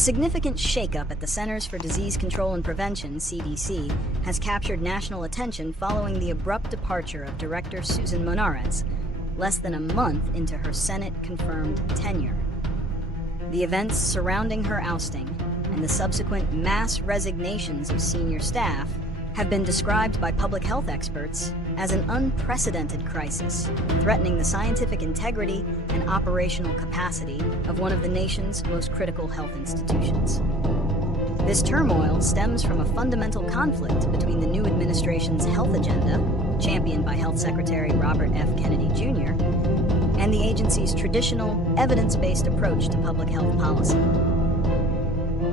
significant shakeup at the Centers for Disease Control and Prevention, CDC, has captured national attention following the abrupt departure of Director Susan Monarez, less than a month into her Senate-confirmed tenure. The events surrounding her ousting and the subsequent mass resignations of senior staff have been described by public health experts as an unprecedented crisis, threatening the scientific integrity and operational capacity of one of the nation's most critical health institutions. This turmoil stems from a fundamental conflict between the new administration's health agenda, championed by Health Secretary Robert F. Kennedy Jr., and the agency's traditional, evidence-based approach to public health policy.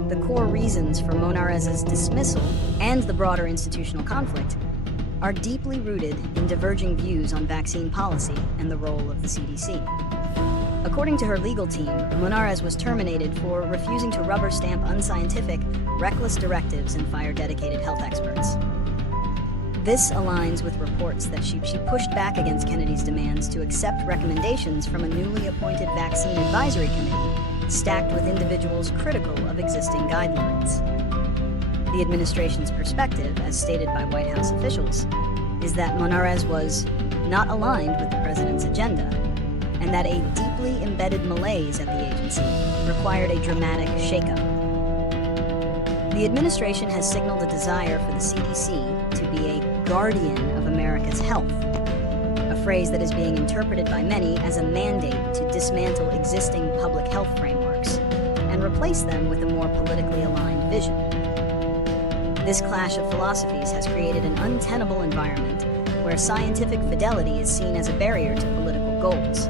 The core reasons for Monarez's dismissal and the broader institutional conflict are deeply rooted in diverging views on vaccine policy and the role of the CDC. According to her legal team, Monarez was terminated for refusing to rubber stamp unscientific, reckless directives and fire dedicated health experts. This aligns with reports that she pushed back against Kennedy's demands to accept recommendations from a newly appointed vaccine advisory committee stacked with individuals critical of existing guidelines. The administration's perspective, as stated by White House officials, is that Monarez was not aligned with the president's agenda, and that a deeply embedded malaise at the agency required a dramatic shakeup. The administration has signaled a desire for the CDC to be a guardian of America's health, a phrase that is being interpreted by many as a mandate to dismantle existing public health frameworks and replace them with a more politically aligned vision. This clash of philosophies has created an untenable environment where scientific fidelity is seen as a barrier to political goals,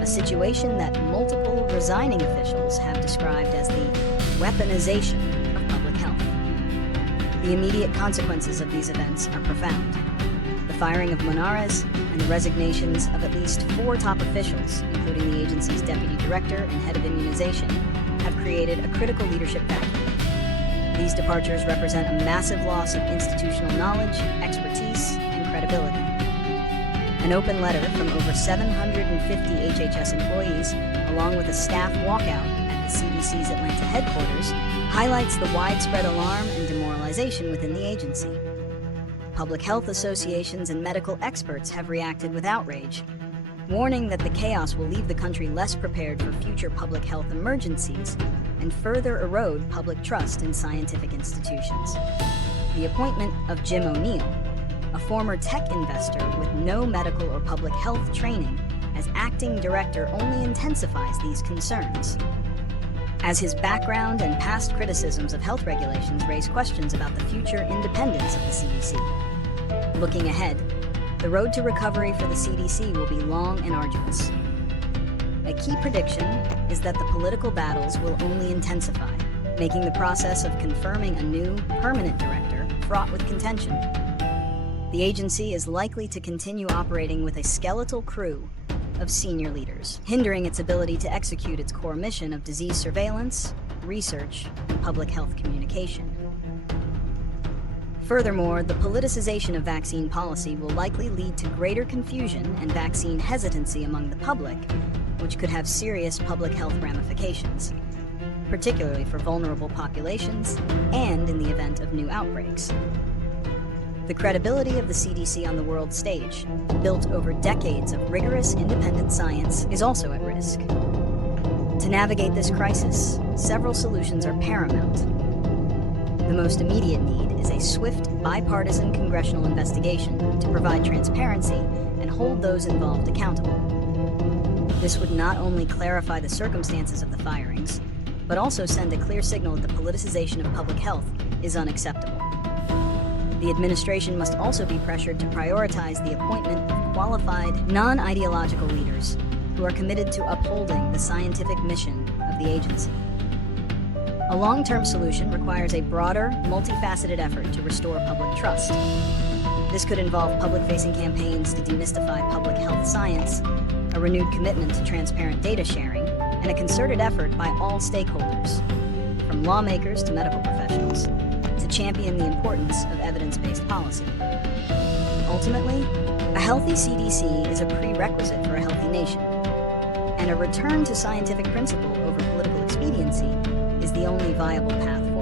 a situation that multiple resigning officials have described as the weaponization of public health. The immediate consequences of these events are profound. The firing of Monarez and the resignations of at least 4 top officials, including the agency's deputy director and head of immunization, have created a critical leadership vacuum. These departures represent a massive loss of institutional knowledge, expertise, and credibility. An open letter from over 750 HHS employees, along with a staff walkout at the CDC's Atlanta headquarters, highlights the widespread alarm and demoralization within the agency. Public health associations and medical experts have reacted with outrage, warning that the chaos will leave the country less prepared for future public health emergencies and further erode public trust in scientific institutions. The appointment of Jim O'Neill, a former tech investor with no medical or public health training, as acting director only intensifies these concerns, as his background and past criticisms of health regulations raise questions about the future independence of the CDC. Looking ahead, the road to recovery for the CDC will be long and arduous. A key prediction is that the political battles will only intensify, making the process of confirming a new, permanent director fraught with contention. The agency is likely to continue operating with a skeletal crew of senior leaders, hindering its ability to execute its core mission of disease surveillance, research, and public health communication. Furthermore, the politicization of vaccine policy will likely lead to greater confusion and vaccine hesitancy among the public, which could have serious public health ramifications, particularly for vulnerable populations and in the event of new outbreaks. The credibility of the CDC on the world stage, built over decades of rigorous independent science, is also at risk. To navigate this crisis, several solutions are paramount. The most immediate need is a swift, bipartisan congressional investigation to provide transparency and hold those involved accountable. This would not only clarify the circumstances of the firings, but also send a clear signal that the politicization of public health is unacceptable. The administration must also be pressured to prioritize the appointment of qualified, non-ideological leaders who are committed to upholding the scientific mission of the agency. A long-term solution requires a broader, multifaceted effort to restore public trust. This could involve public-facing campaigns to demystify public health science, a renewed commitment to transparent data sharing, and a concerted effort by all stakeholders, from lawmakers to medical professionals, to champion the importance of evidence-based policy. Ultimately, a healthy CDC is a prerequisite for a healthy nation, and a return to scientific principle over political expediency is is the only viable path forward.